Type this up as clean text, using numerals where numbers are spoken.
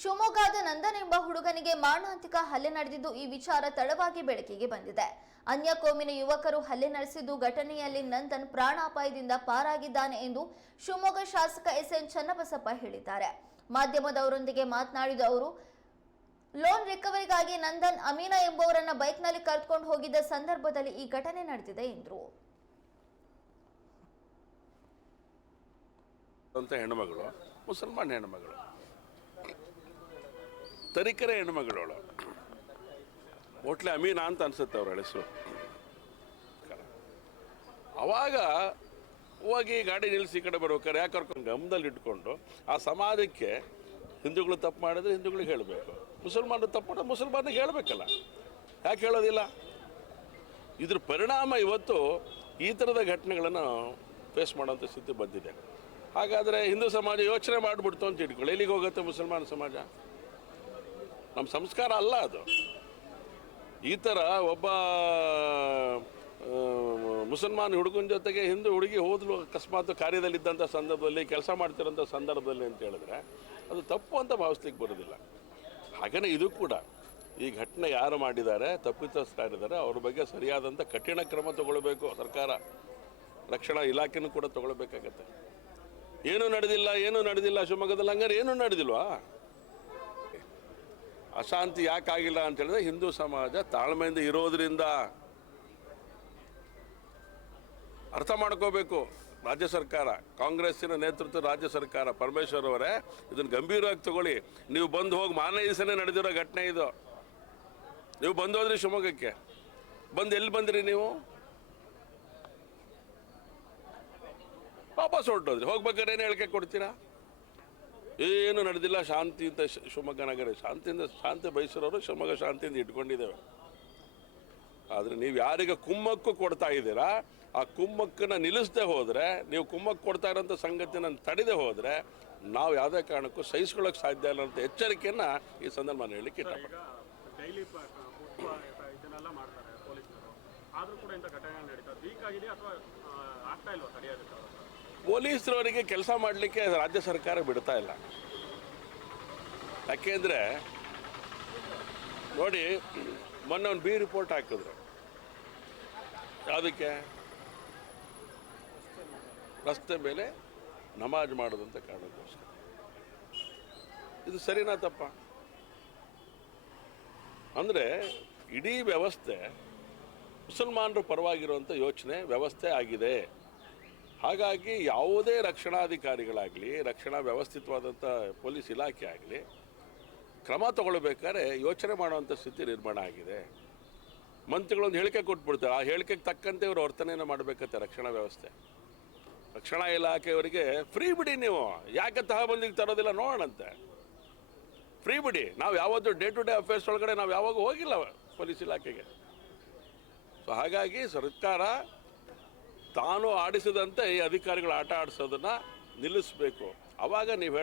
ಶಿವಮೊಗ್ಗದ ನಂದನ್ ಎಂಬ ಹುಡುಗನಿಗೆ ಮಾರಣಾಂತಿಕ ಹಲ್ಲೆ ನಡೆದಿದ್ದು ಈ ವಿಚಾರ ತಡವಾಗಿ ಬೆಳಕಿಗೆ ಬಂದಿದೆ. ಅನ್ಯ ಕೋಮಿನ ಯುವಕರು ಹಲ್ಲೆ ನಡೆಸಿದ್ದು ಘಟನೆಯಲ್ಲಿ ನಂದನ್ ಪ್ರಾಣಾಪಾಯದಿಂದ ಪಾರಾಗಿದ್ದಾನೆ ಎಂದು ಶಿವಮೊಗ್ಗ ಶಾಸಕ ಎಸ್ಎನ್ ಚನ್ನಬಸಪ್ಪ ಹೇಳಿದ್ದಾರೆ. ಮಾಧ್ಯಮದವರೊಂದಿಗೆ ಮಾತನಾಡಿದ ಅವರು, ಲೋನ್ ರಿಕವರಿಗಾಗಿ ನಂದನ್ ಅಮೀನಾ ಎಂಬುವರನ್ನ ಬೈಕ್ನಲ್ಲಿ ಕರೆದುಕೊಂಡು ಹೋಗಿದ್ದ ಸಂದರ್ಭದಲ್ಲಿ ಈ ಘಟನೆ ನಡೆದಿದೆ ಎಂದರು. ಹೆಣ್ಣುಮಗಳು ಮುಸಲ್ಮಾನ್ ಹೆಣ್ಣುಮಗಳು, ತರೀಕೆರೆ ಹೆಣ್ಣುಮಗಳವಳು, ಹೋಟ್ಲೆ ಅಮೀನಾ ಅಂತ ಅನ್ಸುತ್ತೆ ಅವ್ರ ಹೆಸರು. ಅವಾಗ ಹೋಗಿ ಗಾಡಿ ನಿಲ್ಲಿಸಿ ಈ ಕಡೆ ಬರ್ಬೇಕಾರೆ ಯಾಕೆ ಕರ್ಕೊಂಡು ಗಮನದಲ್ಲಿ ಇಟ್ಕೊಂಡು ಆ ಸಮಾಜಕ್ಕೆ ಹಿಂದೂಗಳು ತಪ್ಪು ಮಾಡಿದ್ರೆ ಹಿಂದೂಗಳಿಗೆ ಹೇಳಬೇಕು, ಮುಸಲ್ಮಾನರು ತಪ್ಪು ಮಾಡಿದ್ರೆ ಮುಸಲ್ಮಾನಿಗೆ ಹೇಳಬೇಕಲ್ಲ, ಯಾಕೆ ಹೇಳೋದಿಲ್ಲ? ಇದ್ರ ಪರಿಣಾಮ ಇವತ್ತು ಈ ಥರದ ಘಟನೆಗಳನ್ನು ಫೇಸ್ ಮಾಡೋಂಥ ಸ್ಥಿತಿ ಬಂದಿದೆ. ಹಾಗಾದರೆ ಹಿಂದೂ ಸಮಾಜ ಯೋಚನೆ ಮಾಡಿಬಿಡ್ತು ಅಂತ ಇಟ್ಕೊಳ್ಳಿ, ಎಲ್ಲಿಗೆ ಹೋಗುತ್ತೆ ಮುಸಲ್ಮಾನ ಸಮಾಜ? ನಮ್ಮ ಸಂಸ್ಕಾರ ಅಲ್ಲ ಅದು. ಈ ಥರ ಒಬ್ಬ ಮುಸಲ್ಮಾನ್ ಹುಡುಗನ ಜೊತೆಗೆ ಹಿಂದೂ ಹುಡುಗಿ ಹೋದ್ಲು ಅಕಸ್ಮಾತ್ ಕಾರ್ಯದಲ್ಲಿದ್ದಂಥ ಸಂದರ್ಭದಲ್ಲಿ, ಕೆಲಸ ಮಾಡ್ತಿರೋಂಥ ಸಂದರ್ಭದಲ್ಲಿ ಅಂತ ಹೇಳಿದ್ರೆ ಅದು ತಪ್ಪು ಅಂತ ಭಾವಿಸ್ಲಿಕ್ಕೆ ಬರೋದಿಲ್ಲ. ಹಾಗೆಯೇ ಇದು ಕೂಡ ಈ ಘಟನೆ ಯಾರು ಮಾಡಿದ್ದಾರೆ, ತಪ್ಪಿತಸ್ಥರಿದ್ದಾರೆ, ಅವ್ರ ಬಗ್ಗೆ ಸರಿಯಾದಂಥ ಕಠಿಣ ಕ್ರಮ ತಗೊಳ್ಬೇಕು ಸರ್ಕಾರ, ರಕ್ಷಣಾ ಇಲಾಖೆನೂ ಕೂಡ ತಗೊಳ್ಬೇಕಾಗತ್ತೆ. ಏನೂ ನಡೆದಿಲ್ಲ ಶಿವಮೊಗ್ಗದಲ್ಲಿ, ಹಂಗಾರೆ ಏನೂ ನಡೆದಿಲ್ವಾ? ಅಶಾಂತಿ ಯಾಕಾಗಿಲ್ಲ ಅಂತ ಹೇಳಿದ್ರೆ ಹಿಂದೂ ಸಮಾಜ ತಾಳ್ಮೆಯಿಂದ ಇರೋದ್ರಿಂದ. ಅರ್ಥ ಮಾಡ್ಕೋಬೇಕು ರಾಜ್ಯ ಸರ್ಕಾರ, ಕಾಂಗ್ರೆಸ್ಸಿನ ನೇತೃತ್ವದ ರಾಜ್ಯ ಸರ್ಕಾರ, ಪರಮೇಶ್ವರ್ ಅವರೇ ಇದನ್ನು ಗಂಭೀರವಾಗಿ ತಗೊಳ್ಳಿ. ನೀವು ಬಂದು ಹೋಗಿ ಮಾರನೇ ದಿವಸನೇ ನಡೆದಿರೋ ಘಟನೆ ಇದು. ನೀವು ಬಂದು ಹೋದ್ರಿ ಶಿವಮೊಗ್ಗಕ್ಕೆ, ಬಂದು ಎಲ್ಲಿ ಬಂದ್ರಿ ನೀವು? ವಾಪಸ್ ಹೊರಟೋದ್ರಿ. ಹೋಗ್ಬೇಕಾದ್ರೆ ಏನು ಹೇಳಿಕೆ ಕೊಡ್ತೀರಾ? ಏನು ನಡೆದಿಲ್ಲ, ಶಾಂತಿ ಅಂತ ಶಿವಮೊಗ್ಗ ನಗರ ಶಾಂತಿ ಬಯಸಿರೋರು ಶಿವಮೊಗ್ಗ ಶಾಂತಿಯಿಂದ ಇಟ್ಕೊಂಡಿದ್ದೇವೆ. ಆದರೆ ನೀವು ಯಾರಿಗೆ ಕುಮ್ಮಕ್ಕು ಕೊಡ್ತಾ ಇದ್ದೀರಾ, ಆ ಕುಮ್ಮಕ್ಕನ್ನು ನಿಲ್ಲಿಸದೆ ಹೋದರೆ, ನೀವು ಕುಮ್ಮಕ್ಕು ಕೊಡ್ತಾ ಇರೋಂಥ ಸಂಗತಿನ ತಡೆದೇ ಹೋದರೆ ನಾವು ಯಾವುದೇ ಕಾರಣಕ್ಕೂ ಸಹಿಸ್ಕೊಳ್ಳೋಕೆ ಸಾಧ್ಯ ಇಲ್ಲ ಅಂತ ಎಚ್ಚರಿಕೆಯನ್ನು ಈ ಸಂದರ್ಭ ನಾನು ಹೇಳಲಿಕ್ಕೆ ಇಷ್ಟಪಡ್ತೀನಿ. ಪೊಲೀಸರವರಿಗೆ ಕೆಲಸ ಮಾಡಲಿಕ್ಕೆ ರಾಜ್ಯ ಸರ್ಕಾರ ಬಿಡ್ತಾ ಇಲ್ಲ. ಯಾಕೆಂದರೆ ನೋಡಿ, ಮೊನ್ನೆ ಒಂದು ರಿಪೋರ್ಟ್ ಹಾಕಿದ್ರು. ಯಾವುದಕ್ಕೆ? ರಸ್ತೆ ಮೇಲೆ ನಮಾಜ್ ಮಾಡೋದಂತ ಕಾರಣಕ್ಕೋಸ್ಕರ. ಇದು ಸರಿನಾ ತಪ್ಪ? ಅಂದರೆ ಇಡೀ ವ್ಯವಸ್ಥೆ ಮುಸಲ್ಮಾನರ ಪರವಾಗಿರುವಂಥ ಯೋಚನೆ ವ್ಯವಸ್ಥೆ ಆಗಿದೆ. ಹಾಗಾಗಿ ಯಾವುದೇ ರಕ್ಷಣಾಧಿಕಾರಿಗಳಾಗಲಿ, ರಕ್ಷಣಾ ವ್ಯವಸ್ಥಿತವಾದಂಥ ಪೊಲೀಸ್ ಇಲಾಖೆ ಆಗಲಿ ಕ್ರಮ ತಗೊಳ್ಬೇಕಾದ್ರೆ ಯೋಚನೆ ಮಾಡುವಂಥ ಸ್ಥಿತಿ ನಿರ್ಮಾಣ ಆಗಿದೆ. ಮಂತ್ರಿಗಳೊಂದು ಹೇಳಿಕೆ ಕೊಟ್ಬಿಡ್ತಾರೆ, ಆ ಹೇಳಿಕೆಗೆ ತಕ್ಕಂತೆ ಇವರು ವರ್ತನೆಯನ್ನು ಮಾಡಬೇಕಂತೆ ರಕ್ಷಣಾ ವ್ಯವಸ್ಥೆ. ರಕ್ಷಣಾ ಇಲಾಖೆಯವರಿಗೆ ಫ್ರೀ ಬಿಡಿ, ನೀವು ಯಾಕೆ ತಹಬಂದಿಗೆ ತರೋದಿಲ್ಲ ನೋಡೋಣಂತೆ, ಫ್ರೀ ಬಿಡಿ. ನಾವು ಯಾವತ್ತೂ ಡೇ ಟು ಡೇ ಅಫೇರ್ಸ್ ಒಳಗಡೆ ನಾವು ಯಾವಾಗ ಹೋಗಿಲ್ಲ ಪೊಲೀಸ್ ಇಲಾಖೆಗೆ. ಸೊ ಹಾಗಾಗಿ ಸರ್ಕಾರ ತಾನು ಆಡಿಸಿದಂತೆ ಈ ಅಧಿಕಾರಿಗಳು ಆಟ ಆಡಿಸೋದನ್ನು ನಿಲ್ಲಿಸಬೇಕು. ಆವಾಗ ನೀವು